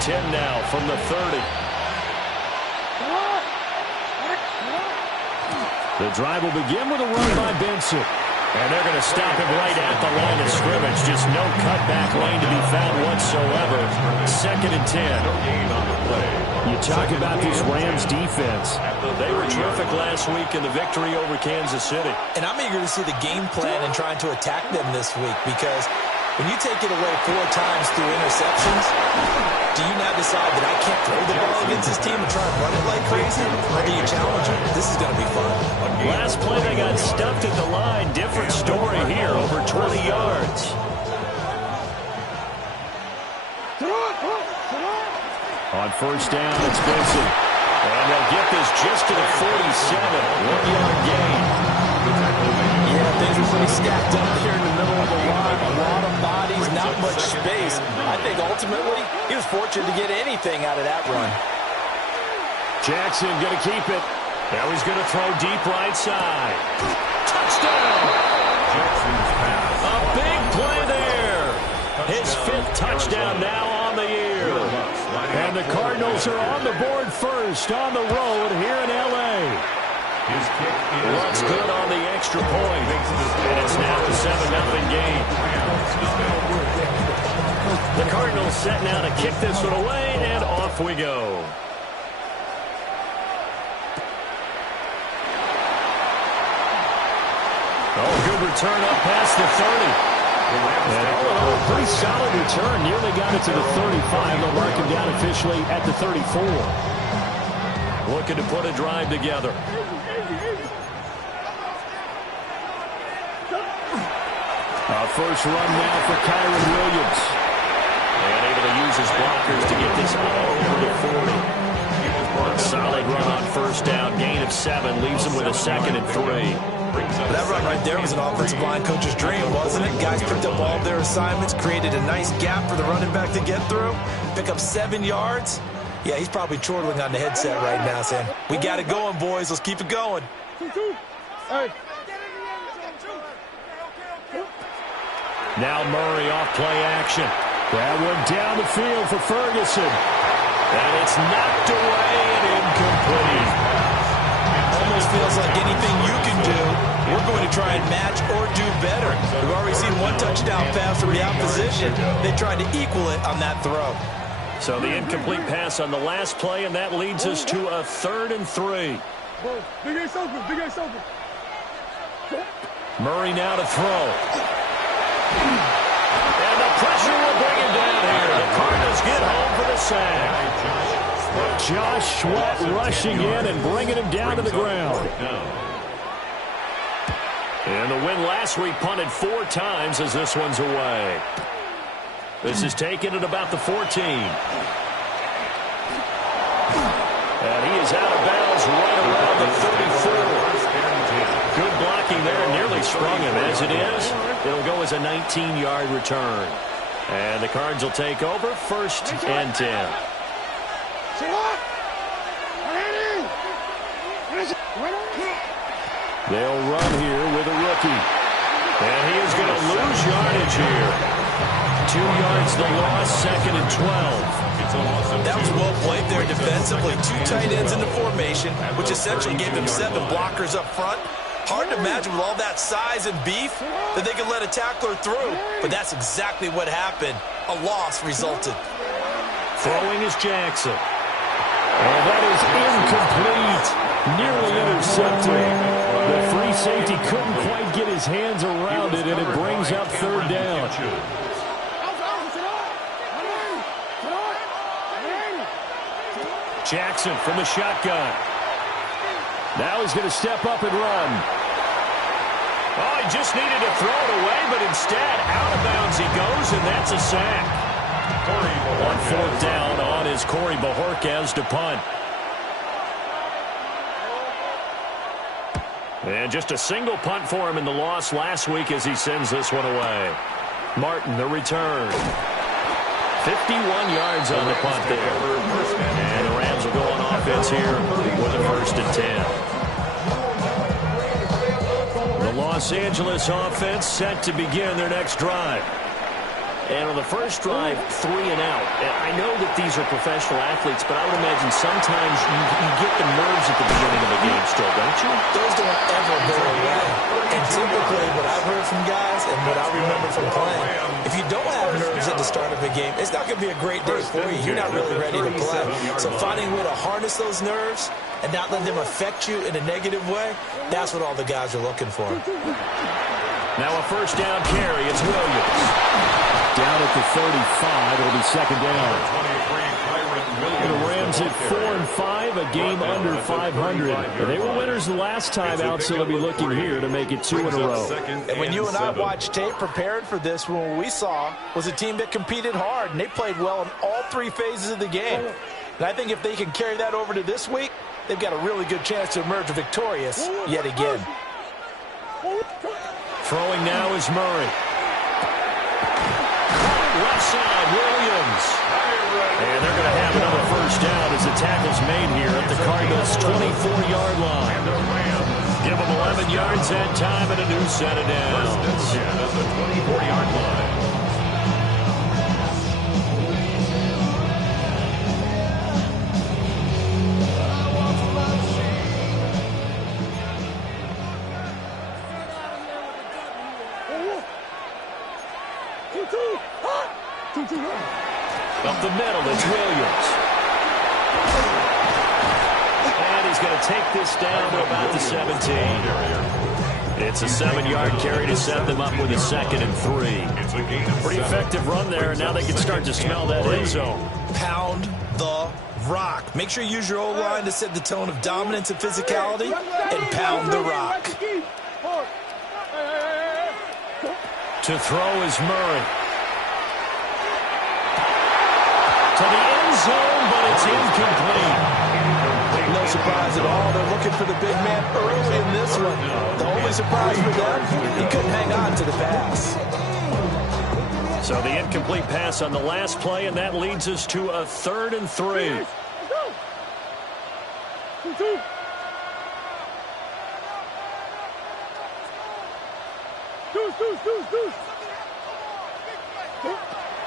and 10 now from the 30. The drive will begin with a run by Benson. And they're going to stop him right at the line of scrimmage. Just no cutback lane to be found whatsoever. 2nd and 10. You talk about this Rams defense. They were terrific last week in the victory over Kansas City. And I'm eager to see the game plan and trying to attack them this week, because when you take it away 4 times through interceptions, do you now decide that I can't throw the ball against this team and try and run it like crazy? Or do you challenge them? This is going to be fun. Last play they got stuffed at the line. Different story here, over 20 yards. On first down, it's Benson. And they'll get this just to the 47. 1-yard gain. Yeah, things are pretty stacked up here in the middle of the line. A lot of bodies, not much space. I think ultimately he was fortunate to get anything out of that run. Jackson going to keep it. Now he's going to throw deep right side. Touchdown! A big play there. His 5th touchdown now on the year. And the Cardinals are on the board first on the road here in L.A. Looks good on the extra point. And it's now a 7-0 game. The Cardinals set now to kick this one away, and off we go. Oh, good return up past the 30. And all in all, pretty solid return. Nearly got it to the 35. They'll mark him down officially at the 34. Looking to put a drive together. First run now for Kyren Williams. And able to use his blockers to get this all over the 40. A solid run on first down. Gain of 7 leaves him with a 2nd and 3. That run right there was an offensive line coach's dream, wasn't it? Guys picked up all of their assignments, created a nice gap for the running back to get through, pick up 7 yards. Yeah, he's probably chortling on the headset right now saying, we got it going, boys. Let's keep it going. Now Murray off play action. That one down the field for Ferguson. And it's knocked away and incomplete. Almost feels like anything you can do, we're going to try and match or do better. We've already seen 1 touchdown pass from the opposition. They tried to equal it on that throw. So the incomplete pass on the last play, and that leads us to a 3rd and 3. Murray now to throw. And the pressure will bring him down here. The Cardinals get home for the sack. Josh Sweat rushing in and bringing him down to the ground. And the win last week punted 4 times as this one's away. This is taken at about the 14. And he is out of bounds right around the 34. Good blocking there, nearly sprung him. As it is, it'll go as a 19-yard return. And the Cards will take over 1st and 10. They'll run here with a rookie. And he is going to lose yardage here. 2 yards the loss, 2nd and 12. That was well played there defensively. 2 tight ends in the formation, which essentially gave them 7 blockers up front. Hard to imagine with all that size and beef that they could let a tackler through. But that's exactly what happened. A loss resulted. Throwing is Jackson. And that is incomplete. Nearly intercepted. The free safety couldn't quite get his hands around it, and it brings up 3rd down. Jackson from the shotgun. Now he's going to step up and run. Oh, he just needed to throw it away, but instead, out of bounds he goes, and that's a sack. On 4th down on is Corey Bojorquez to punt. And just a single punt for him in the loss last week as he sends this one away. Martin, the return. 51 yards on the punt there. And the Rams will go on offense here with a 1st and 10. The Los Angeles offense set to begin their next drive. And on the first drive, 3 and out. And I know that these are professional athletes, but I would imagine sometimes you get the nerves at the beginning of a game still, don't you? Those don't ever go away. And typically what I've heard from guys and what I remember from playing, if you don't have nerves at the start of a game, it's not going to be a great day for you. You're not really ready to play. So finding a way to harness those nerves and not let them affect you in a negative way, that's what all the guys are looking for. Now a first down carry. It's Williams. Down at the 35. It'll be second down. The Rams at 4-5, a game under 500. They were winners the last time out, so they'll be looking here to make it 2 in a row. And when you and I watched tape prepared for this, what we saw was a team that competed hard, and they played well in all 3 phases of the game. And I think if they can carry that over to this week, they've got a really good chance to emerge victorious yet again. Throwing now is Murray. Left side, Williams. And they're going to have another first down as the tackle's made here at the Cardinals' 24-yard line. Give them 11 yards that time and a new set of downs. At the 24-yard line. Up the middle, it's Williams. And he's going to take this down to about the 17. It's a 7-yard carry to set them up with a 2nd and 3. Pretty effective run there, and now they can start to smell that end zone. Pound the rock. Make sure you use your O-line to set the tone of dominance and physicality, and pound the rock. To throw is Murray. To the end zone, but it's incomplete. No surprise at all. They're looking for the big man early in this one. The only surprise for them, he couldn't hang on to the pass. So the incomplete pass on the last play, and that leads us to a 3rd and 3.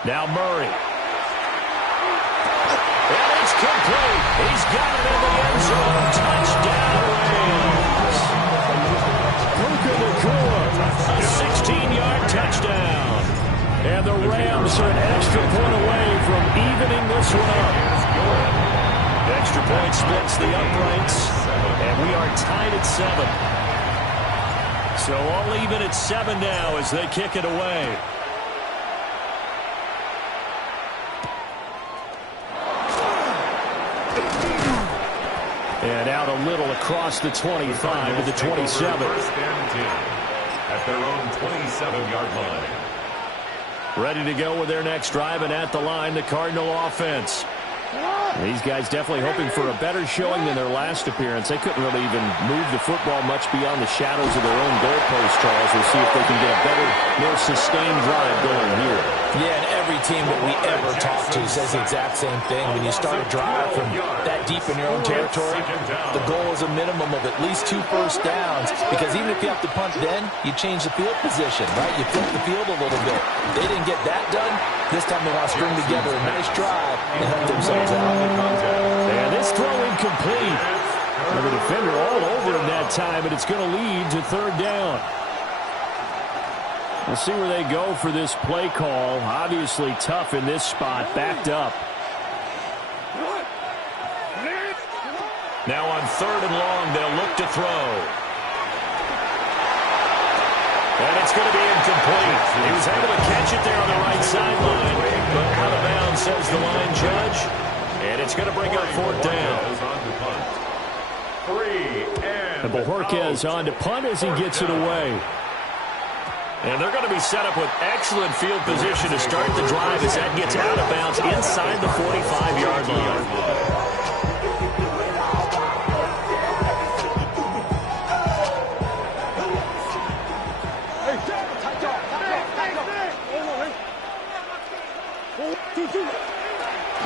Now Murray. And it's complete. He's got it in the end zone. Touchdown, Rams. Puka Nacua, a 16-yard touchdown. And the Rams are an extra point away from evening this one up. Extra point splits the uprights, and we are tied at 7. So all even at 7 now as they kick it away. And out a little across the 25 to the 27. At their own 27-yard line. Ready to go with their next drive, and at the line, the Cardinal offense. These guys definitely hoping for a better showing than their last appearance. They couldn't really even move the football much beyond the shadows of their own goalpost, Charles. We'll see if they can get a better, more sustained drive going here. Yeah, and every team that we ever talk to says the exact same thing. When you start a drive from that deep in your own territory, the goal is a minimum of at least 2 first downs, because even if you have to punt then, you change the field position, right? You flip the field a little bit. They didn't get that done. This time they want to string together a nice drive and help themselves out. And this throw incomplete. And the defender all over him that time, and it's going to lead to 3rd down. We'll see where they go for this play call. Obviously tough in this spot, backed up. Now on 3rd and long, they'll look to throw. And it's going to be incomplete. He was able to catch it there on the right sideline, but out of bounds, says the line judge. And it's going to bring up 4th down. And Bojorquez on to punt as he gets it away. And they're going to be set up with excellent field position to start the drive as that gets out of bounds inside the 45-yard line.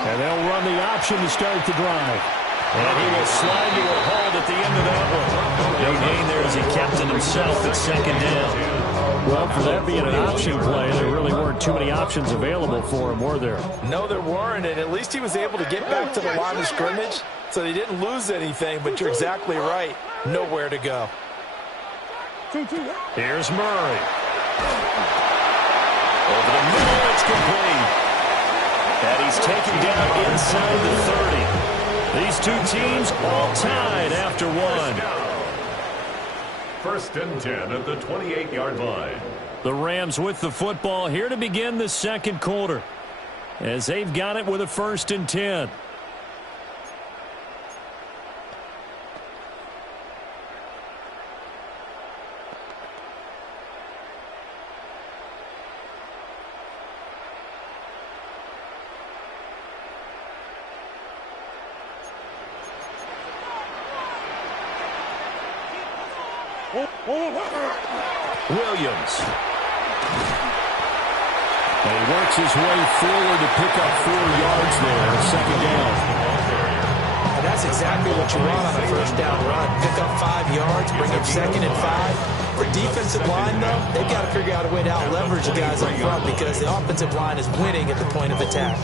And they'll run the option to start the drive. And he will slide to a hold at the end of that one. No gain there as he kept it himself at 2nd down. Well, for that being an option play, there really weren't too many options available for him, were there? No, there weren't, and at least he was able to get back to the line of scrimmage, so he didn't lose anything, but you're exactly right. Nowhere to go. Here's Murray. Over the middle, it's complete. And he's taken down inside the 30. These two teams all tied after one. 1st and 10 at the 28-yard line. The Rams with the football here to begin the second quarter, as they've got it with a 1st and 10. Williams. And he works his way forward to pick up 4 yards there on 2nd down. And that's exactly what you want on a 1st down run. Pick up 5 yards, bring up 2nd and 5. For defensive line, though, they've got to figure out a way to out-leverage the guys up front because the offensive line is winning at the point of attack.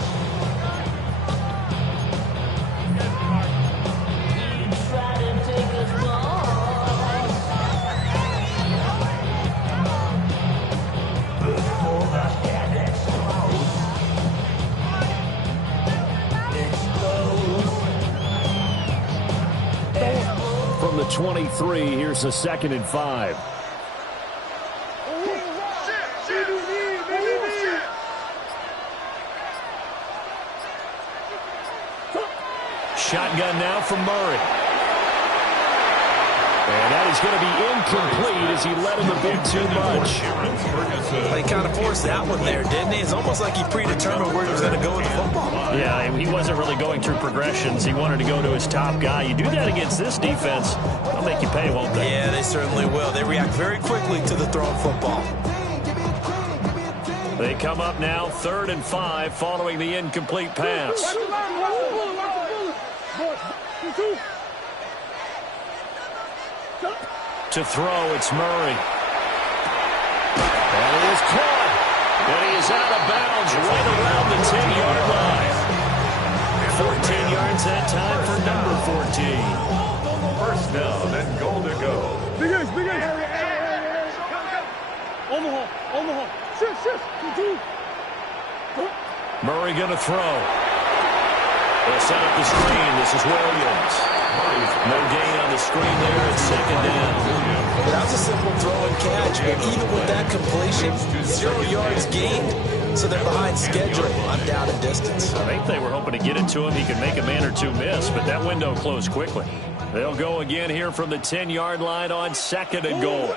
From the 23, here's the 2nd and 5. Shotgun now from Murray. And that is going to be incomplete as he let him a bit too much. Well, he kind of forced that one there, didn't he? It's almost like he predetermined where he was going to go with the football. Yeah, he wasn't really going through progressions. He wanted to go to his top guy. You do that against this defense, they'll make you pay, won't they? Yeah, they certainly will. They react very quickly to the thrown football. They come up now 3rd and 5 following the incomplete pass. To throw, it's Murray. And it is caught. And he is out of bounds right around the 10-yard line. 14 yards that time for number 14. 1st down and goal to go. Big ace. Omaha. Shift. Murray going to throw. They'll set up the screen. This is Williams. No gain on the screen there. It's 2nd down. That was a simple throw and catch, but even with that completion, 0 yards gained, so they're behind schedule on down and distance. I think they were hoping to get it to him. He could make a man or two miss, but that window closed quickly. They'll go again here from the 10-yard line on 2nd and goal.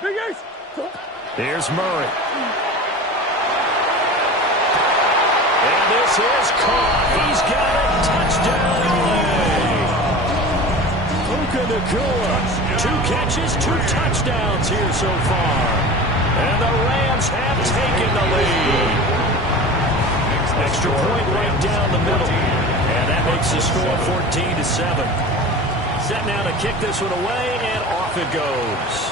Big ace. Here's Murray. And this is caught. He's got it. Touchdown, LA. Puka Nacua. 2 catches, 2 touchdowns here so far. And the Rams have taken the lead. Extra point right down the middle. And that makes the score 14-7. Set now to kick this one away, and off it goes.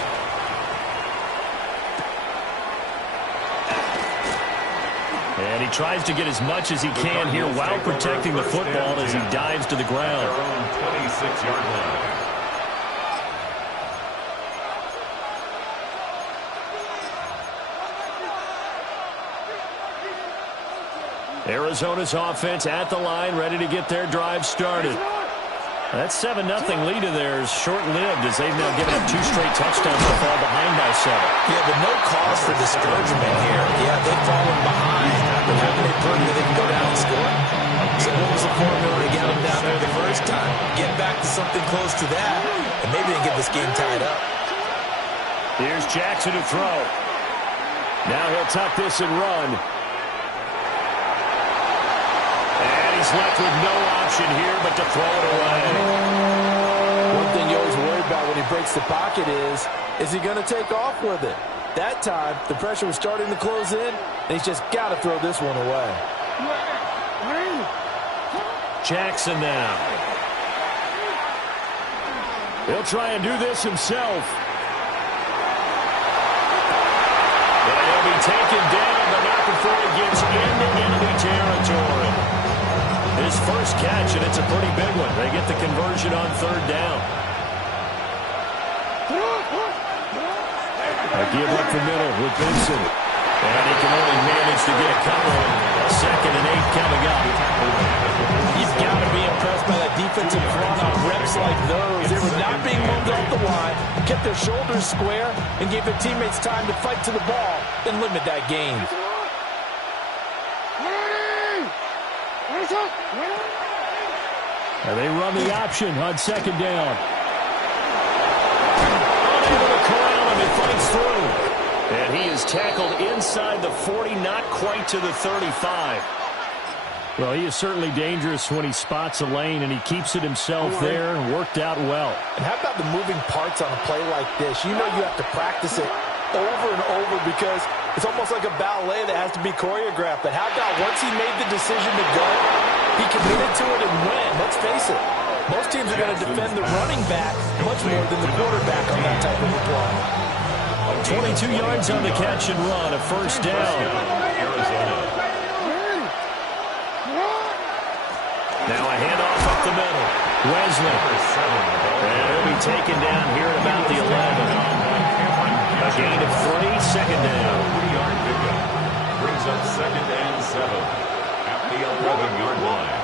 And he tries to get as much as he can here while protecting the football as he dives to the ground. Their own 26-yard line. Arizona's offense at the line, ready to get their drive started. That 7-0 lead of theirs short-lived as they've now given up 2 straight touchdowns to fall behind by 7. Yeah, but no cause for discouragement here. Yeah, they've fallen behind, but haven't they proven that they can go down and score? So what was the formula to get them down there the first time? Get back to something close to that, and maybe they can get this game tied up. Here's Jackson to throw. Now he'll tuck this and run. He's left with no option here but to throw it away. One thing you always worry about when he breaks the pocket is he going to take off with it? That time, the pressure was starting to close in, and he's just got to throw this one away. Jackson now. He'll try and do this himself. And he'll be taken down, but not before he gets into enemy territory. His first catch, and it's a pretty big one. They get the conversion on third down. A give up the middle with Benson. And he can only manage to get a cover. 2nd and 8 coming up. You've got to be impressed by that defensive front on reps like those. They were not being moved off the line, kept their shoulders square, and gave their teammates time to fight to the ball and limit that gain. And they run the option on 2nd down. Unable to corral him, he fights through. And he is tackled inside the 40, not quite to the 35. Well, he is certainly dangerous when he spots a lane, and he keeps it himself there and worked out well. And how about the moving parts on a play like this? You know you have to practice it over and over because it's almost like a ballet that has to be choreographed. But how about once he made the decision to go, he committed to it and went. Let's face it, most teams are going to defend the running back much more than the quarterback on that type of a play. 22 yards on the catch and run, a first down. Now a handoff up the middle. Wesley. And he'll be taken down here at about the 11. A gain of 3, 2nd down. 3-yard pickup. Brings up 2nd and 7 at the 11-yard line.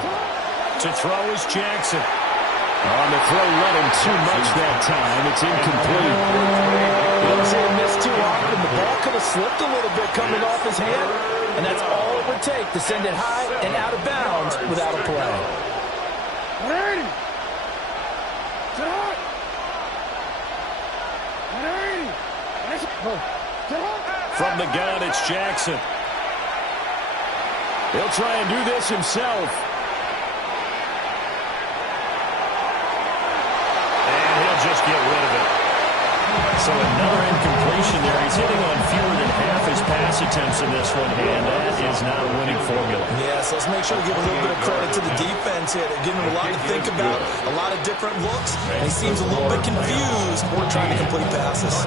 To throw is Jackson. On the throw, let him too much that time. It's incomplete. You don't see him miss too often. The ball could have slipped a little bit coming off his hand, and that's all it would take to send it high and out of bounds without a play. From the gun, it's Jackson. He'll try and do this himself. And he'll just get rid of it. So another incompletion there. He's hitting on fewer than half his pass attempts in this one, and that is not a winning formula. Yes, let's make sure to give a little bit of credit to the defense here. They're giving him a lot to think about, a lot of different looks, and he seems a little bit confused trying to complete passes.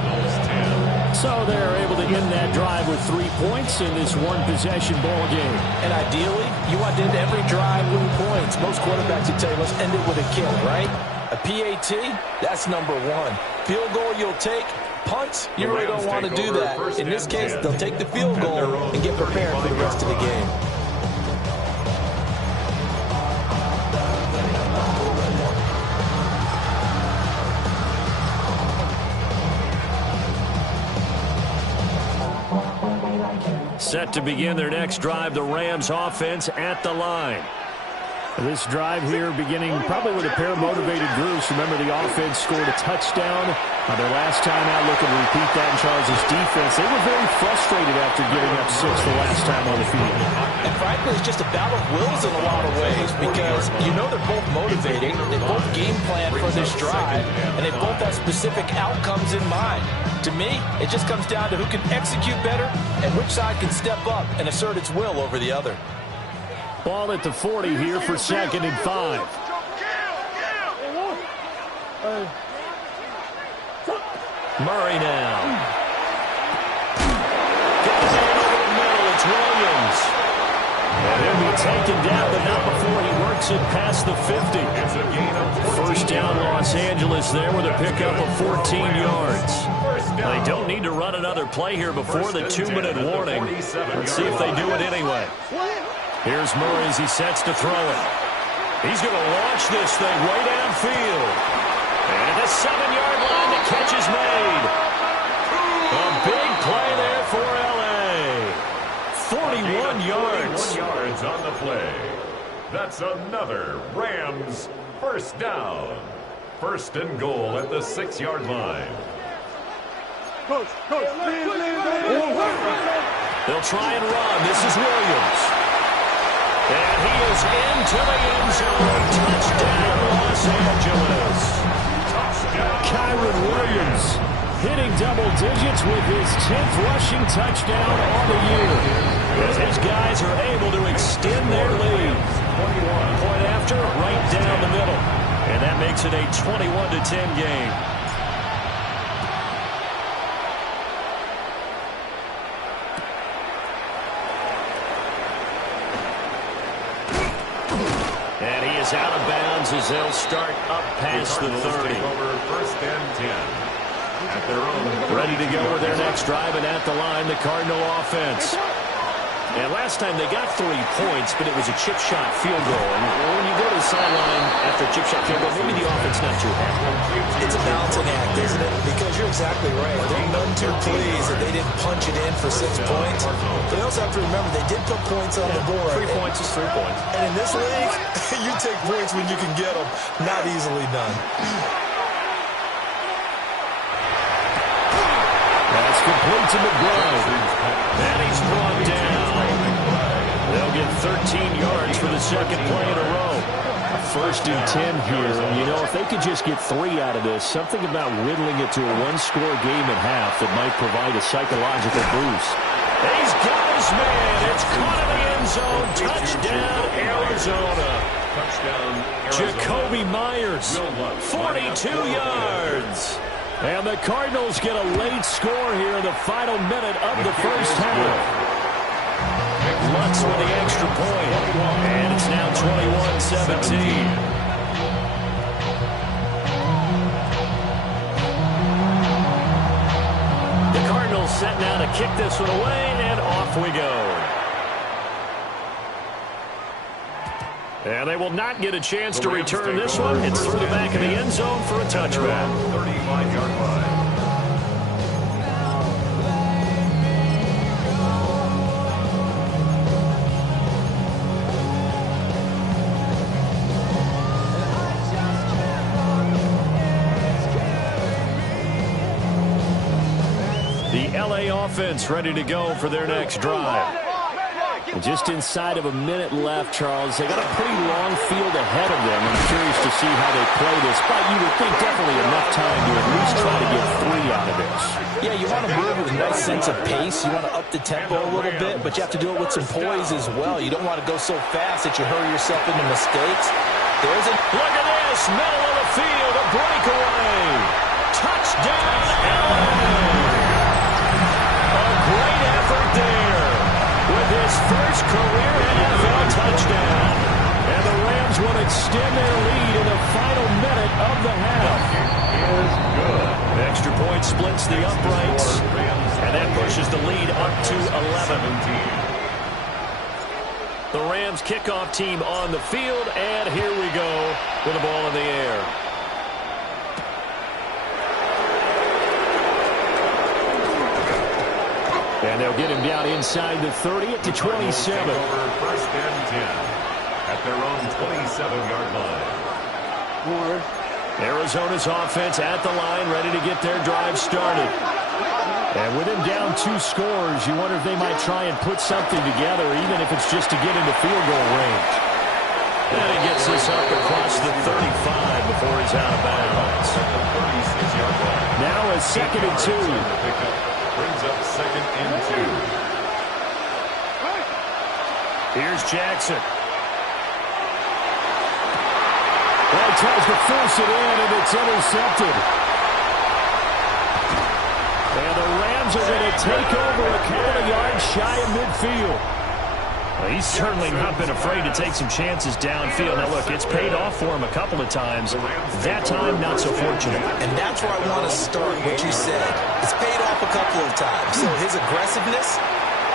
So they're able to end that drive with 3 points in this one-possession ball game. And ideally, you want to end every drive with points. Most quarterbacks would tell you, let's end it with a kill, right? A PAT, that's number 1. Field goal you'll take. Punts, you really don't want to do that. In this case, they'll take the field goal and get prepared for the rest of the game. Set to begin their next drive, the Rams offense at the line. This drive here beginning probably with a pair of motivated groups. Remember, the offense scored a touchdown their last time out. Looking to repeat that in Charles' defense. They were very frustrated after giving up 6 the last time on the field. And frankly, it's just a battle of wills in a lot of ways because you know they're both motivating. They both game plan for this drive, and they both have specific outcomes in mind. To me, it just comes down to who can execute better and which side can step up and assert its will over the other. Ball at the 40 here for 2nd and 5. Murray now. Get the man over the middle. It's Williams. And he'll be taken down, but not before he works it past the 50. It's a gain of 14 First down, Los Angeles there with a pickup of 14 yards. They don't need to run another play here before the 2-minute warning. Let's see if they do it anyway. Here's Murray as he sets to throw it. He's going to launch this thing way downfield. And at the 7-yard line, the catch is made. A big play there for L.A. 41 yards. 41 yards on the play. That's another Rams first down. 1st and goal at the 6-yard line. Coach, They'll try and run. This is Williams. And he is into the end zone. Touchdown, Los Angeles. Kyren Williams hitting double digits with his 10th rushing touchdown on the year. As his guys are able to extend their lead. Point after answer right down the middle. And that makes it a 21-10 game. And he is out of bounds as they'll start up past the 30. First and 10. At their own. Ready to go with their next drive, and at the line, the Cardinal offense. And last time they got 3 points, but it was a chip shot field goal. And when you go to the sideline after a chip shot field goal, maybe the offense not too happy. It's a balancing act, isn't it? Because you're exactly right. They're none too pleased that they didn't punch it in for 6 points. They also have to remember they did put points on the board. 3 points is 3 points. And in this league, you take points when you can get them. Not easily done. That's complete to McBride. And he's brought down. They'll get 13 yards for the second play in a row. A 1st and 10 here. You know, if they could just get 3 out of this, something about whittling it to a 1-score game at half that might provide a psychological boost. He's got his man. It's caught in the end zone. Touchdown, Arizona. Jacoby Myers, 42 yards. And the Cardinals get a late score here in the final minute of the first half. Lutz with the extra point. And it's now 21-17. The Cardinals set now to kick this one away, and off we go. And they will not get a chance to return this one. It's through the back of the end zone for a touchback. 35-yard line. The LA offense ready to go for their next drive. Just inside of a minute left, Charles. They got a pretty long field ahead of them. I'm curious to see how they play this, but you would think definitely enough time to at least try to get 3 out of this. Yeah, you want to move with a nice sense of pace. You want to up the tempo a little bit, but you have to do it with some poise as well. You don't want to go so fast that you hurry yourself into mistakes. There's a look at this, middle of the field, a breakaway. Touchdown, LA. A great effort there. With his first career NFL touchdown. And the Rams will extend their lead in the final minute of the half. Extra point splits the uprights. And that pushes the lead up to 11. The Rams kickoff team on the field. And here we go with the ball in the air. And they'll get him down inside the 30 at the 27. First and 10 at their own 27-yard line. Arizona's offense at the line, ready to get their drive started. And with him down 2 scores, you wonder if they might try and put something together, even if it's just to get into field goal range. And he gets this up across the 35 before he's out of bounds. Now a 2nd and 2. Brings up 2nd and 2. Here's Jackson. Well, he tries to force it in, and it's intercepted. And the Rams are going to take over a couple of yards shy of midfield. Well, he's certainly not been afraid to take some chances downfield. Now, look, it's paid off for him a couple of times. That time, not so fortunate. And that's where I want to start what you said. It's paid off a couple of times. So his aggressiveness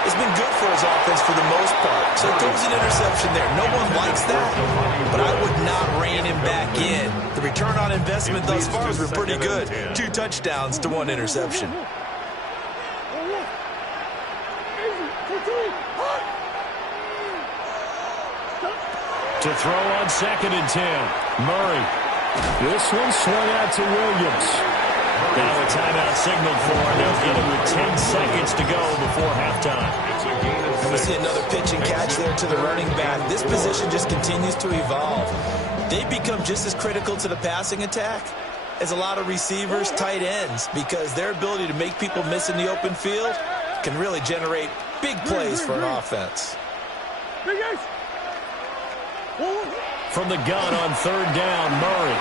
has been good for his offense for the most part. So he throws an interception there. No one likes that, but I would not rein him back in. The return on investment thus far has been pretty good. 2 touchdowns to 1 interception. To throw on 2nd and 10. Murray. This one swung out to Williams. Now a timeout signaled for. They'll get it with 10 seconds to go before halftime. And we see another pitch and catch there to the running back. This position just continues to evolve. They become just as critical to the passing attack as a lot of receivers, tight ends, because their ability to make people miss in the open field can really generate big plays for an offense. From the gun on third down, Murray.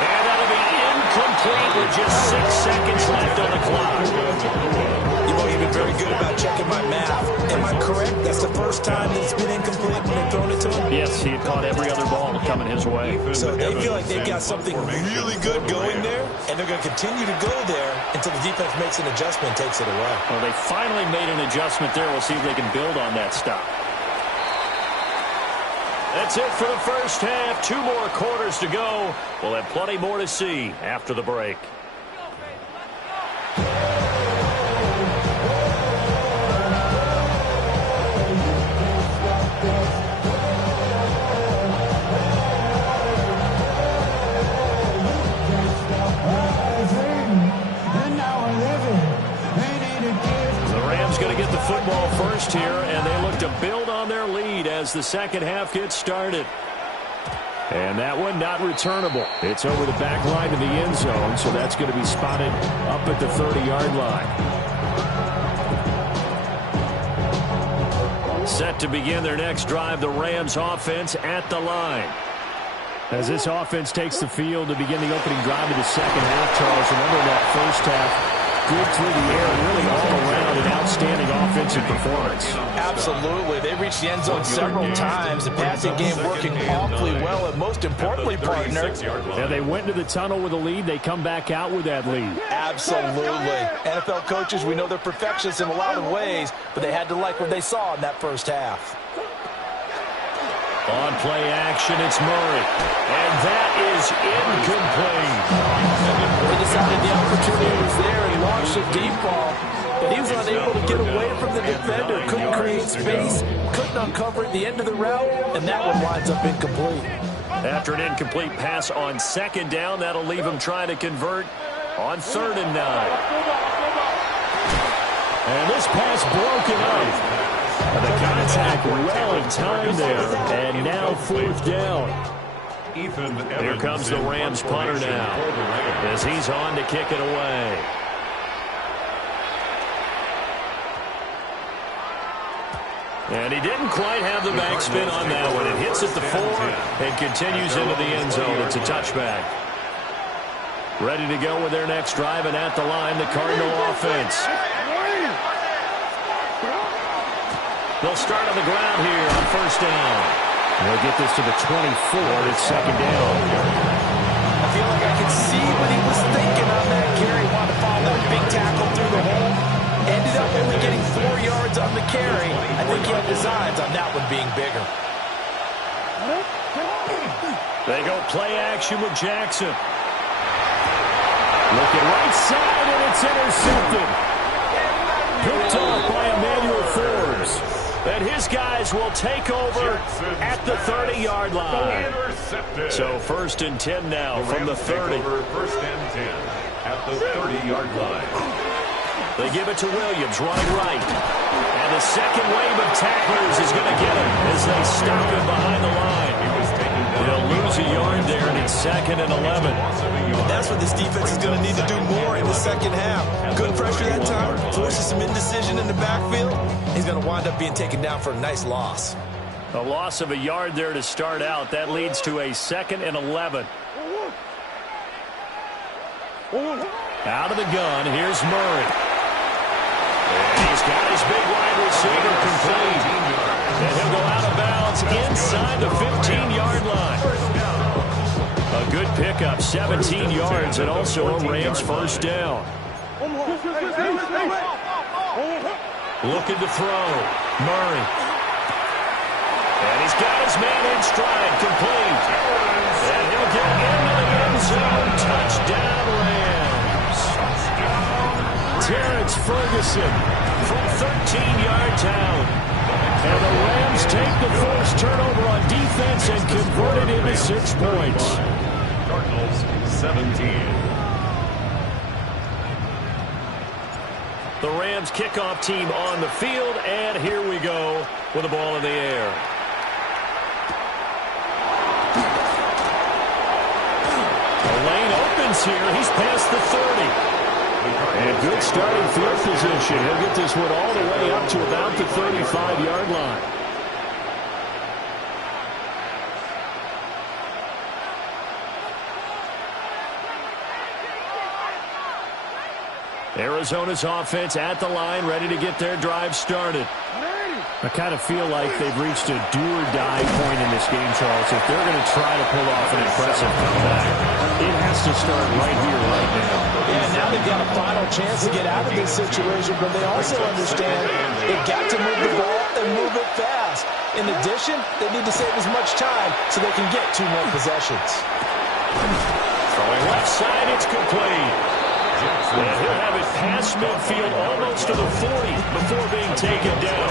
And that'll be incomplete with just 6 seconds left on the clock. You've been very good about checking my math. Am I correct? That's the first time that it's been incomplete when they've thrown it to him? Yes, he had caught every other ball coming his way. So they feel like they've got something really good going there, and they're going to continue to go there until the defense makes an adjustment and takes it away. Well, they finally made an adjustment there. We'll see if they can build on that stop. That's it for the first half. 2 more quarters to go. We'll have plenty more to see after the break. Football first here, and they look to build on their lead as the second half gets started. And that one not returnable. It's over the back line to the end zone, so that's going to be spotted up at the 30-yard line. Set to begin their next drive, the Rams offense at the line. As this offense takes the field to begin the opening drive of the second half, Charles, remember that first half, good through the air, really all around an outstanding offensive performance. Absolutely. They reached the end zone several times. The passing game working awfully well, and most importantly, partner. Yeah, they went to the tunnel with a lead. They come back out with that lead. Absolutely. NFL coaches, we know they're perfectionists in a lot of ways, but they had to like what they saw in that first half. On play action, it's Murray. And that is incomplete. They decided the opportunity was there and launched a deep ball, but he was unable to get away from the defender, couldn't create space, couldn't uncover at the end of the route, and that one winds up incomplete. After an incomplete pass on second down, that'll leave him trying to convert on 3rd and 9. And this pass broken up. The contact well in time there, and now 4th down. Here comes the Rams punter now, as he's on to kick it away. And he didn't quite have the backspin on that one. It hits at the 4 and continues into the end zone. It's a touchback. Ready to go with their next drive, and at the line, the Cardinal offense. They'll start on the ground here on 1st down. They'll get this to the 24. It's 2nd down. I feel like I can see what he was thinking on that carry. Wanted to follow that big tackle through the hole. Ended up only getting 4 yards on the carry. I think he had designs on that one being bigger. They go play action with Jackson. Looking right side, and it's intercepted. Picked off by Emmanuel Forbes. And his guys will take over at the 30-yard line. So 1st and 10 now from the 30. 1st and 10 at the 30-yard line. They give it to Williams running right. And the second wave of tacklers is going to get him as they stop him behind the line. They'll lose a yard there, and it's 2nd and 11. That's what this defense is going to need to do more in the second half. Good pressure that time, forces some indecision in the backfield. He's going to wind up being taken down for a nice loss. A loss of a yard there to start out. That leads to a 2nd and 11. Out of the gun, here's Murray. And he's got his big wide receiver complete. And he'll go out of bounds inside the 15-yard line. A good pickup, 17 yards, and also a Rams 1st down. Looking to throw. Murray. And he's got his man in stride, complete. And he'll get into the end zone. Touchdown, Rams. Terrence Ferguson from 13-yard out. And the Rams take the forced turnover on defense and convert it into 6 points. Cardinals 17. The Rams kickoff team on the field, and here we go with the ball in the air. The lane opens here. He's past the 30. And good starting field position. He'll get this one all the way up to about the 35-yard line. Arizona's offense at the line, ready to get their drive started. I kind of feel like they've reached a do-or-die point in this game, Charles. If they're going to try to pull off an impressive comeback, it has to start right here, right now. Yeah, now they've got a final chance to get out of this situation, but they also understand they've got to move the ball and move it fast. In addition, they need to save as much time so they can get 2 more possessions. Throwing left side, it's complete. And he'll have it past midfield almost to the 40 before being taken down.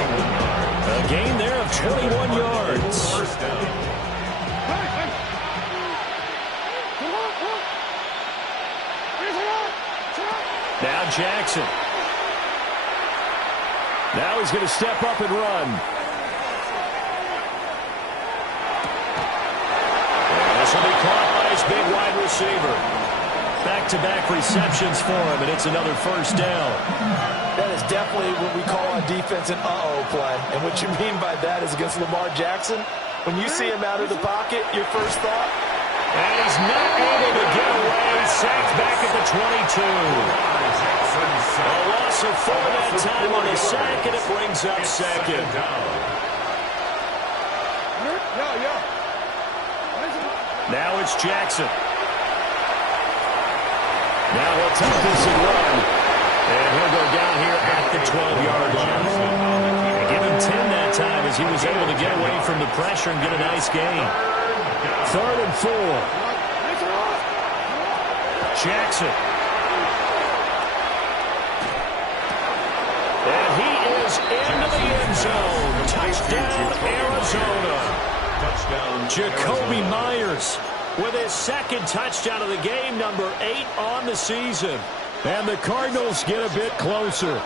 A gain there of 21 yards. Now Jackson. Now he's going to step up and run. And this will be caught by his big wide receiver. Back-to-back receptions for him, and it's another first down. That is definitely what we call on defense an uh-oh play. And what you mean by that is against Lamar Jackson, when you see him out of the pocket, your first thought? And he's not able to get away. Sacked back at the 22. A loss of 4 that time on the sack, and it brings up second. Now it's Jackson. Now he'll take this and run. And he'll go down here at the 12-yard line. And give him 10 that time as he was able to get away from the pressure and get a nice gain. 3rd and 4. Jackson. And he is into the end zone. Touchdown, Arizona. Touchdown, Jakobi Meyers with his 2nd touchdown of the game, number 8 on the season. And the Cardinals get a bit closer. The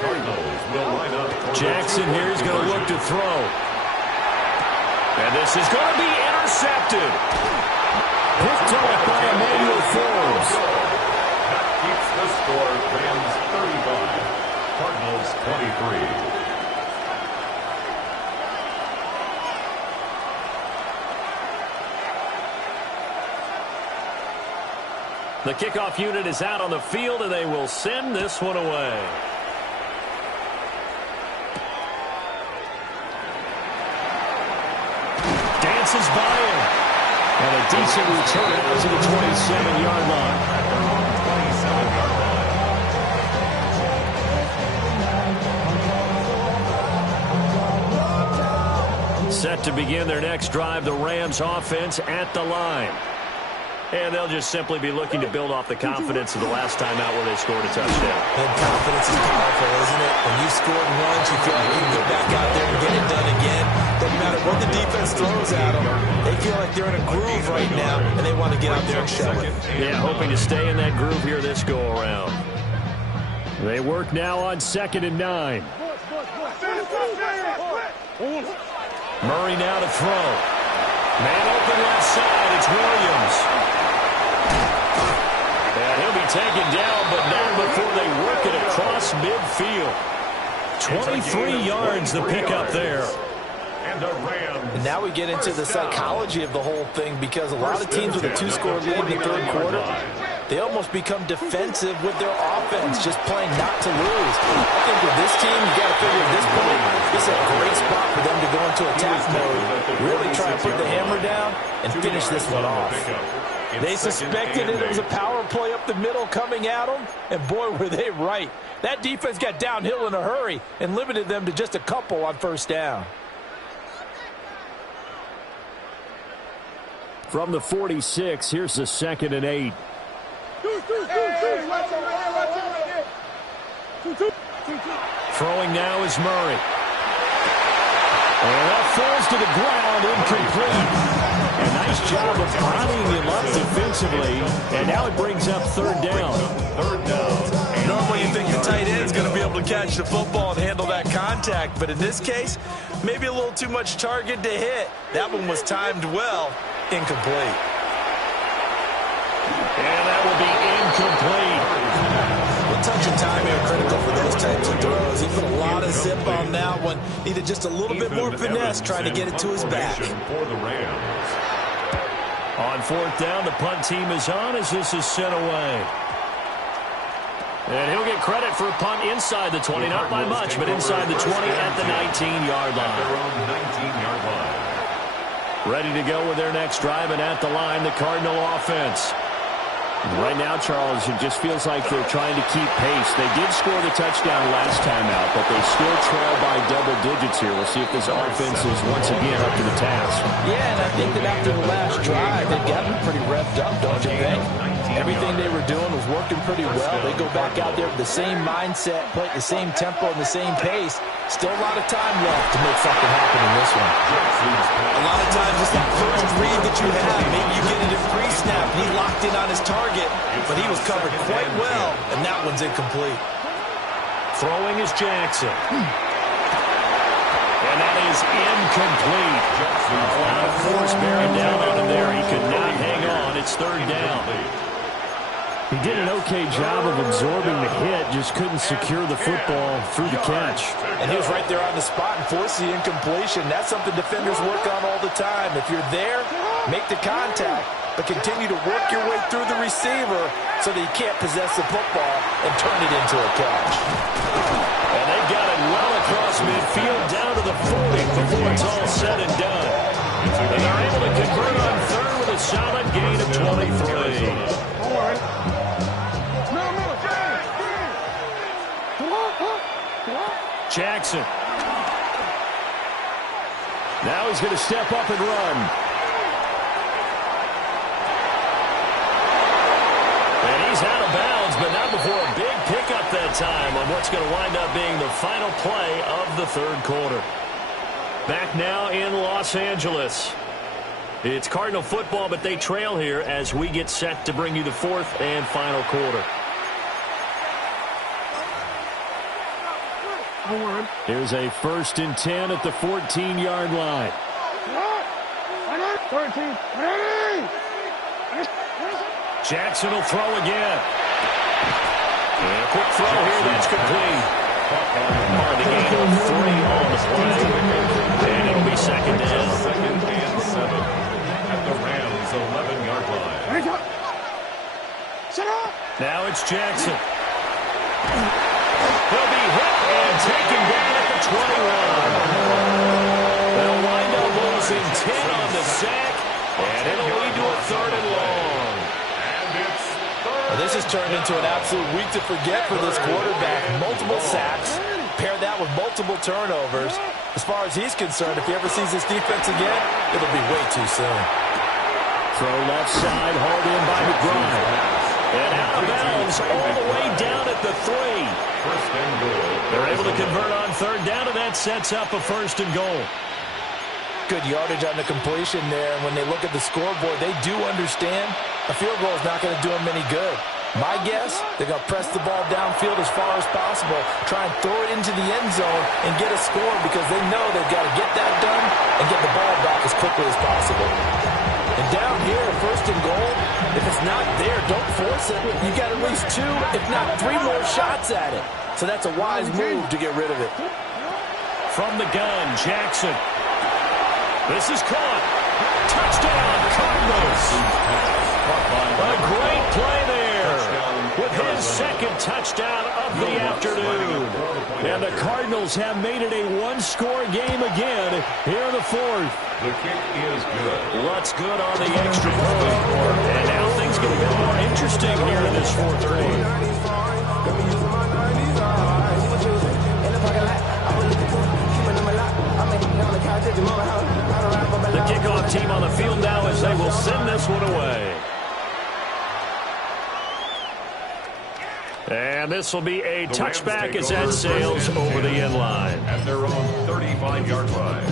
Cardinals will line up. Jackson here is going to look to throw. And this is going to be intercepted. Picked off by Emmanuel Forbes. That keeps the score. Rams 35, Cardinals 23. The kickoff unit is out on the field, and they will send this one away. Dances by him. And a decent return out to the 27-yard line. Set to begin their next drive, the Rams offense at the line. And they'll just simply be looking to build off the confidence of the last time out where they scored a touchdown. And confidence is powerful, isn't it? When you scored once, you feel like you can go back out there and get it done again. Doesn't matter what the defense throws at them. They feel like they're in a groove right now, and they want to get out there and show it. Yeah, hoping to stay in that groove here this go-around. They work now on 2nd and 9. Murray now to throw. Man open left side, it's Williams. And he'll be taken down, but not before they work it across midfield. 23 yards the pickup there. And now we get into the psychology of the whole thing, because a lot of teams with a 2-score lead in the 3rd quarter, they almost become defensive with their offense, just playing not to lose. I think with this team, you got to figure at this point, this is a great spot for them to go into attack mode, really try to put the hammer down and finish this one off. They suspected it was a power play up the middle coming at them, and boy, were they right. That defense got downhill in a hurry and limited them to just a couple on 1st down. From the 46, here's the 2nd and 8. Throwing now is Murray. And that falls to the ground, incomplete. A nice job of bodying him up defensively. And now it brings up 3rd down. 3rd down. Normally you think the tight end's going to be able to catch the football and handle that contact. But in this case, maybe a little too much target to hit. That one was timed well. Incomplete. And that will be incomplete. Well, touch and timing are critical for those types of throws. He put a lot of zip on that one. Needed just a little bit more finesse trying to get it to his back. For the Rams. On 4th down, the punt team is on as this is sent away. And he'll get credit for a punt inside the 20, not by much, but inside the 20 at the 19-yard line. Their own 19-yard line. Ready to go with their next drive, and at the line, the Cardinal offense. Right now, Charles, it just feels like they're trying to keep pace. They did score the touchdown last time out, but they still trail by double digits here. We'll see if this offense is once again up to the task. Yeah, and I think that after the last drive, they've gotten pretty revved up, don't you think? Everything they were doing was working pretty well. They go back out there with the same mindset, play at the same tempo and the same pace. Still a lot of time left to make something happen in this one. A lot of times it's that first read that you have. Maybe you get it in pre-snap and he locked in on his target, but he was covered quite well, and that one's incomplete. Throwing is Jackson. And that is incomplete. A lot of force bearing down on him there. He could not hang on. It's third down. He did an okay job of absorbing the hit, just couldn't secure the football through the catch. And he was right there on the spot and forced the incompletion. That's something defenders work on all the time. If you're there, make the contact, but continue to work your way through the receiver so that you can't possess the football and turn it into a catch. And they've got it well across midfield down to the 40 before it's all said and done. And they're able to convert on third with a solid gain of 23. Jackson. Now he's going to step up and run. And he's out of bounds, but not before a big pickup that time on what's going to wind up being the final play of the third quarter. Back now in Los Angeles. It's Cardinal football, but they trail here as we get set to bring you the fourth and final quarter. Here's a 1st and 10 at the 14-yard line. Jackson will throw again. And a quick throw here, that's complete. Part of the gain of 3 on the play. And it'll be second down. 2nd and 7 at the Rams' 11-yard line. Now it's Jackson. He'll be hit and taken down at the 21. They'll wind up losing 10 on the sack, and it'll lead to a 3rd and long. Well, this has turned into an absolute week to forget for this quarterback. Multiple sacks, pair that with multiple turnovers. As far as he's concerned, if he ever sees this defense again, it'll be way too soon. Throw left side, hauled in by McBride. And out of bounds all the way down at the 3. First and goal. They're able to convert on third down, and that sets up a 1st and goal. Good yardage on the completion there. And when they look at the scoreboard, they do understand a field goal is not going to do them any good. My guess, they're going to press the ball downfield as far as possible, try and throw it into the end zone and get a score because they know they've got to get that done and get the ball back as quickly as possible. And down here, 1st and goal, if it's not there, don't force it. You got at least 2, if not 3 more shots at it. So that's a wise move to get rid of it. From the gun, Jackson. This is caught. Touchdown, Cardinals. A great play there with his 2nd touchdown of the afternoon. And the Cardinals have made it a 1-score game again here in the 4th. The kick is good. What's good on the extra point? And now things get a bit more interesting here in this 4th quarter. The kickoff team on the field now as they will send this one away. And this will be a touchback as that sails over the end line. At their own 35-yard line.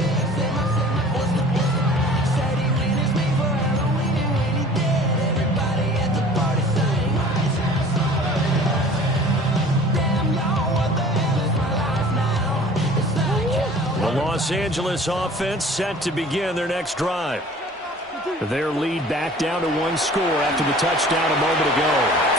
The Los Angeles offense set to begin their next drive. Their lead back down to 1 score after the touchdown a moment ago.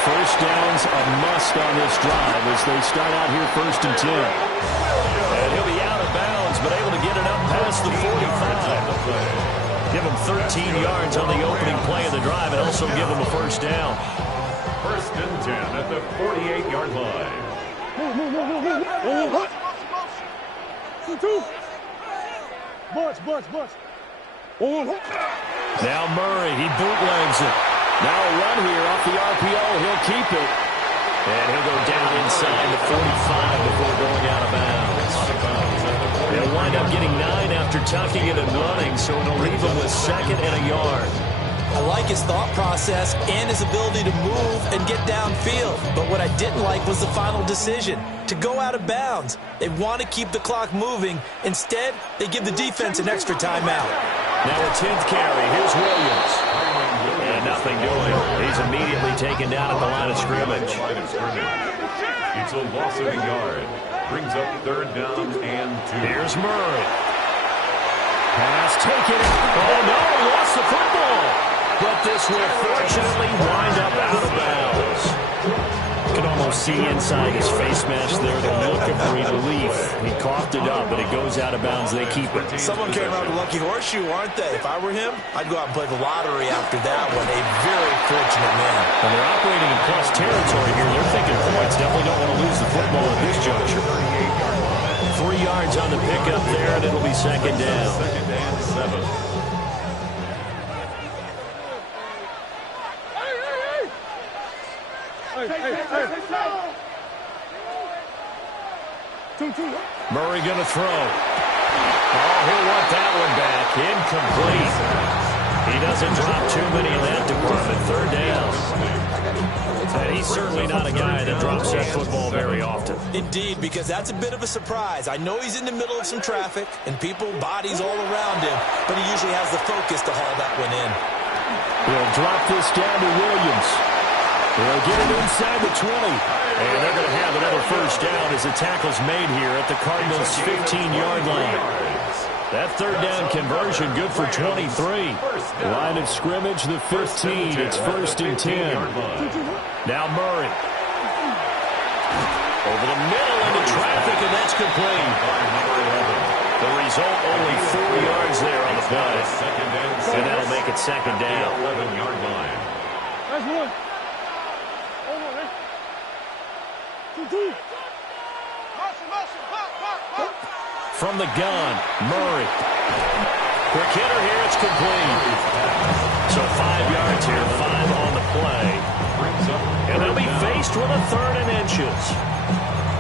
First down's a must on this drive as they start out here 1st and 10. And he'll be out of bounds, but able to get it up past the 45. Give him 13 yards on the opening play of the drive and also give him a 1st down. First and 10 at the 48-yard line. Now Murray, he bootlegs it. Now a run here off the RPO. He'll keep it. And he'll go down inside the 45 before going out of bounds. He'll wind up getting 9 after tucking it and running, so it'll leave him with 2nd and a yard. I like his thought process and his ability to move and get downfield. But what I didn't like was the final decision, to go out of bounds. They want to keep the clock moving. Instead, they give the defense an extra timeout. Now a 10th carry. Here's Williams. And nothing doing. He's immediately taken down at the line of scrimmage. It's a loss of a yard. Brings up 3rd down and 2. Here's Murray. Pass taken. Oh, no, he lost the football. But this will fortunately wind up out of bounds. You can almost see inside his face mask there the look of relief. He coughed it up, but it goes out of bounds. They keep it. Someone came around with a lucky horseshoe, aren't they? If I were him, I'd go out and play the lottery after that one. A very fortunate man. And they're operating in plus territory here. They're thinking points. Definitely don't want to lose the football at this juncture. 3 yards on the pickup there, and it'll be 2nd down. 2nd and 7. Murray going to throw. Oh, he'll want that one back. Incomplete. He doesn't drop too many in that department. 3rd down. And he's certainly not a guy that drops that football very often. Indeed, because that's a bit of a surprise. I know he's in the middle of some traffic and people, bodies all around him, but he usually has the focus to haul that one in. He'll drop this down to Williams. They'll get it inside the 20. And they're going to have another 1st down as the tackle's made here at the Cardinals' 15-yard line. That 3rd down conversion good for 23. Line of scrimmage, the 15. It's 1st and 10. Now Murray. Over the middle into traffic, and that's complete. The result, only 4 yards there on the play. And that'll make it 2nd down. 11-yard line. From the gun, Murray. Quick hitter here, it's complete. So 5 yards here, 5 on the play. And they'll be faced with a 3rd and inches.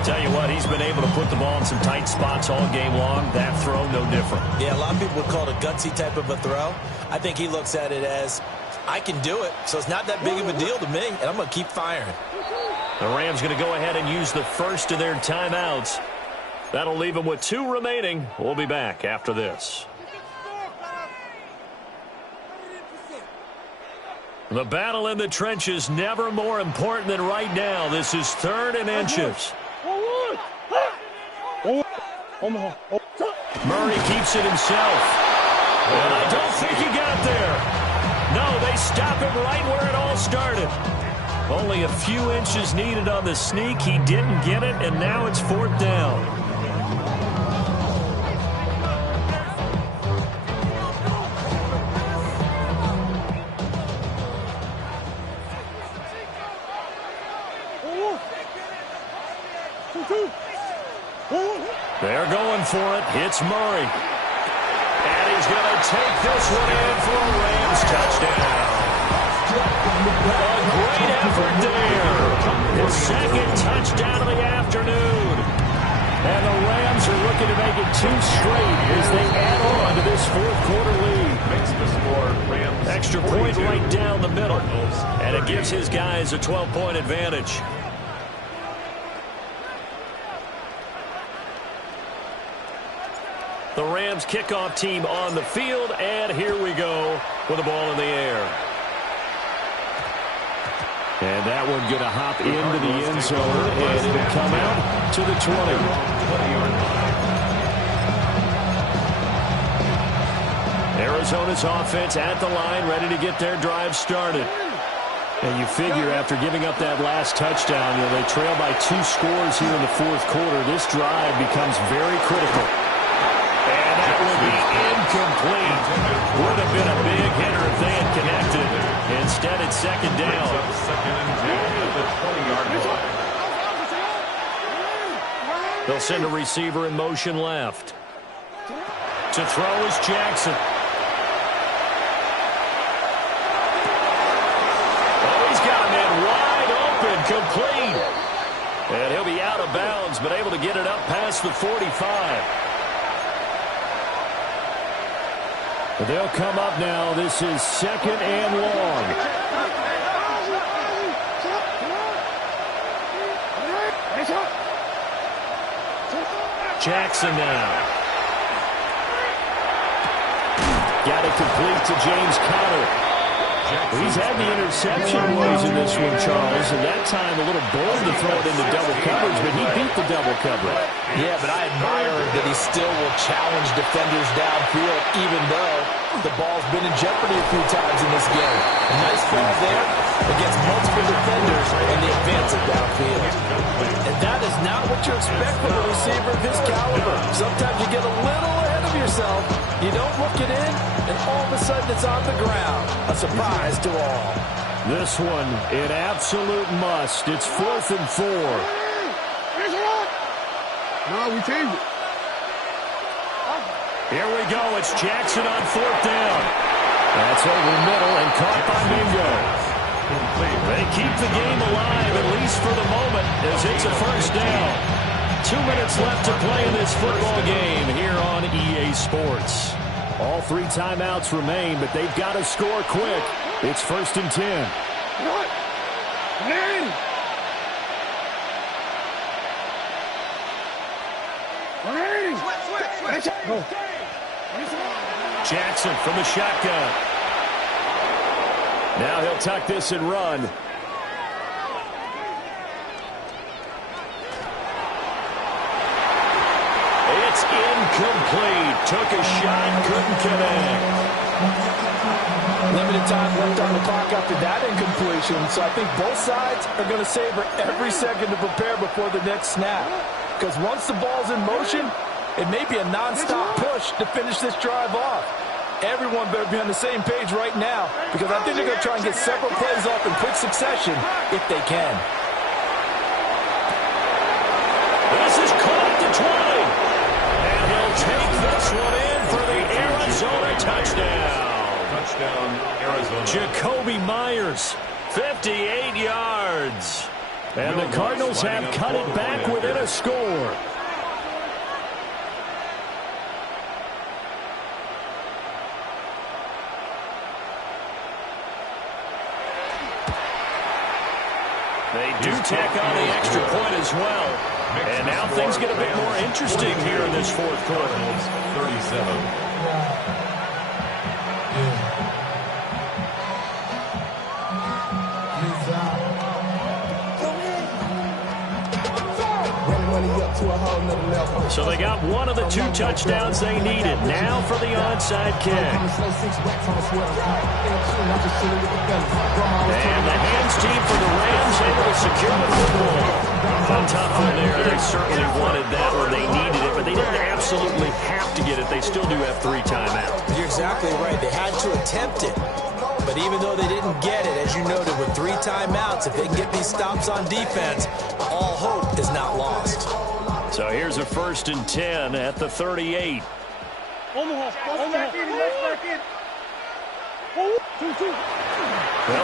Tell you what, he's been able to put the ball in some tight spots all game long. That throw, no different. Yeah, a lot of people would call it a gutsy type of a throw. I think he looks at it as, I can do it, so it's not that big of a deal to me, and I'm going to keep firing. The Rams going to go ahead and use the first of their timeouts. That'll leave them with 2 remaining. We'll be back after this. The battle in the trenches never more important than right now. This is 3rd and inches. Murray keeps it himself. And I don't think he got there. No, they stop him right where it all started. Only a few inches needed on the sneak. He didn't get it, and now it's 4th down. They're going for it. It's Murray. And he's going to take this one in for a Rams touchdown. A great effort there. His 2nd touchdown of the afternoon. And the Rams are looking to make it 2 straight as they add on to this 4th quarter lead. Makes the score Rams Extra point right down the middle. And it gives his guys a 12-point advantage. The Rams kickoff team on the field, and here we go with the ball in the air. And that one going to hop into the end zone, and it'll come out to the 20. Arizona's offense at the line, ready to get their drive started. And you figure after giving up that last touchdown, they trail by 2 scores here in the 4th quarter. This drive becomes very critical. And that will be incomplete. Would have been a big hitter if they had connected. Instead, it's 2nd down. They'll send a receiver in motion left. To throw is Jackson. Oh, he's got a man wide open, complete. And he'll be out of bounds, but able to get it up past the 45. They'll come up now. This is 2nd and long. Jackson now. Got it complete to James Conner. He's had the interception ways in this one, Charles, and that time a little bold to throw it into double coverage, but he beat the double coverage. Yeah, but I admire that he still will challenge defenders downfield, even though the ball's been in jeopardy a few times in this game. A nice ball there against multiple defenders, and they advance it downfield. And that is not what you expect from a receiver of his caliber. Sometimes you get a little ahead of yourself, you don't look it in, and all of a sudden it's on the ground. A surprise to all. This one, an absolute must. It's 4th and 4. No, we changed it. Here we go. It's Jackson on 4th down. That's over the middle and caught by Mingo. They keep the game alive, at least for the moment, as it's a 1st down. 2 minutes left to play in this football game here on EA Sports. All 3 timeouts remain, but they've got to score quick. It's 1st and 10. Jackson from the shotgun. Now he'll tuck this and run. It's incomplete. Took a shot, couldn't connect. Limited time left on the clock after that incompletion, so I think both sides are going to savor every second to prepare before the next snap. Because once the ball's in motion, it may be a non-stop push to finish this drive off. Everyone better be on the same page right now, because I think they're going to try and get several plays off in quick succession if they can. This is caught at the 20. And he'll take this one in for the Arizona touchdown. Touchdown, Arizona. Jacoby Myers, 58 yards. And the Cardinals have cut it back within a score. They do tack on the extra point as well. And now things get a bit more interesting here in this 4th quarter. 37. So they got one of the 2 touchdowns they needed. Now for the onside kick. And the hands team for the Rams able to secure the football. On top of there, they certainly wanted that when they needed it, but they didn't absolutely have to get it. They still do have 3 timeouts. You're exactly right. They had to attempt it. But even though they didn't get it, as you noted, with 3 timeouts, if they can get these stops on defense, all hope is not lost. So here's a 1st and 10 at the 38. They'll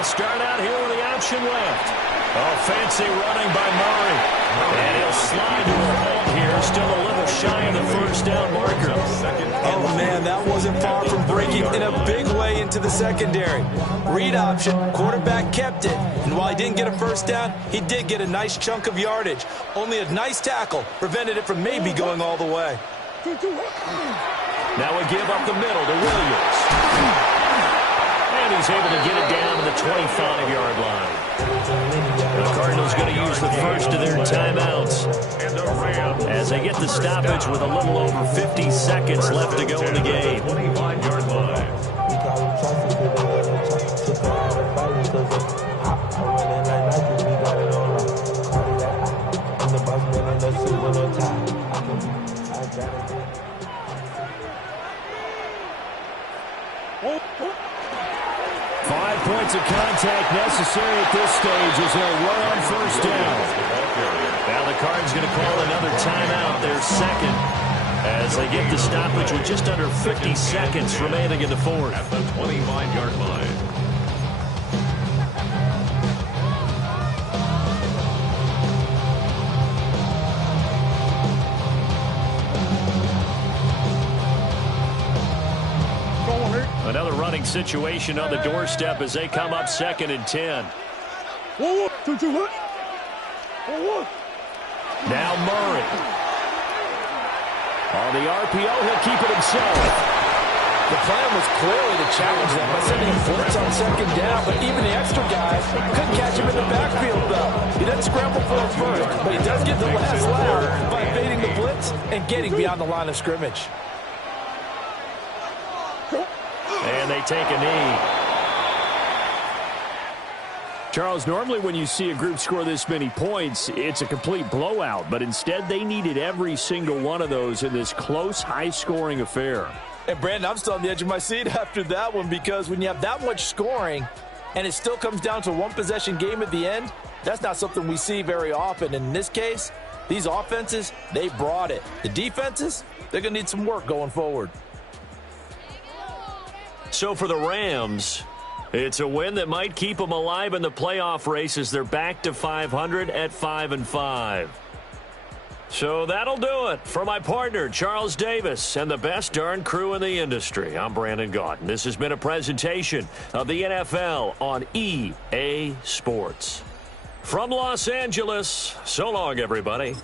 start out here with the option left. Oh, fancy running by Murray. And he'll slide to a halt here. Still a little shy of the 1st down marker. Oh, man, that wasn't far from breaking in a big way into the secondary. Read option, quarterback kept it. And while he didn't get a 1st down, he did get a nice chunk of yardage. Only a nice tackle prevented it from maybe going all the way. Now we give up the middle to Williams. And he's able to get it down to the 25-yard line. The Cardinals going to use the first of their timeouts as they get the stoppage with a little over 50 seconds left to go in the game. 25-yard line. Points of contact necessary at this stage as they'll run on 1st down. Now the Cards going to call another timeout, their second, as they get the stoppage with just under 50 seconds remaining in the fourth. At the 25-yard line. Another running situation on the doorstep as they come up 2nd and 10. 1-1. 2-2. 1-1. Now Murray. On the RPO, he'll keep it himself. The plan was clearly to challenge them by sending a blitz on 2nd down, but even the extra guys couldn't catch him in the backfield, though. He doesn't scramble for a first, but he does get the last lap by evading the blitz and getting beyond the line of scrimmage. And they take a knee. Charles, normally when you see a group score this many points, it's a complete blowout. But instead, they needed every single one of those in this close, high-scoring affair. And, Brandon, I'm still on the edge of my seat after that one because when you have that much scoring and it still comes down to a one-possession game at the end, that's not something we see very often. And in this case, these offenses, they brought it. The defenses, they're going to need some work going forward. So for the Rams, it's a win that might keep them alive in the playoff race as they're back to 500 at 5-5. So that'll do it for my partner, Charles Davis, and the best darn crew in the industry. I'm Brandon Gaudin. This has been a presentation of the NFL on EA Sports. From Los Angeles, so long, everybody.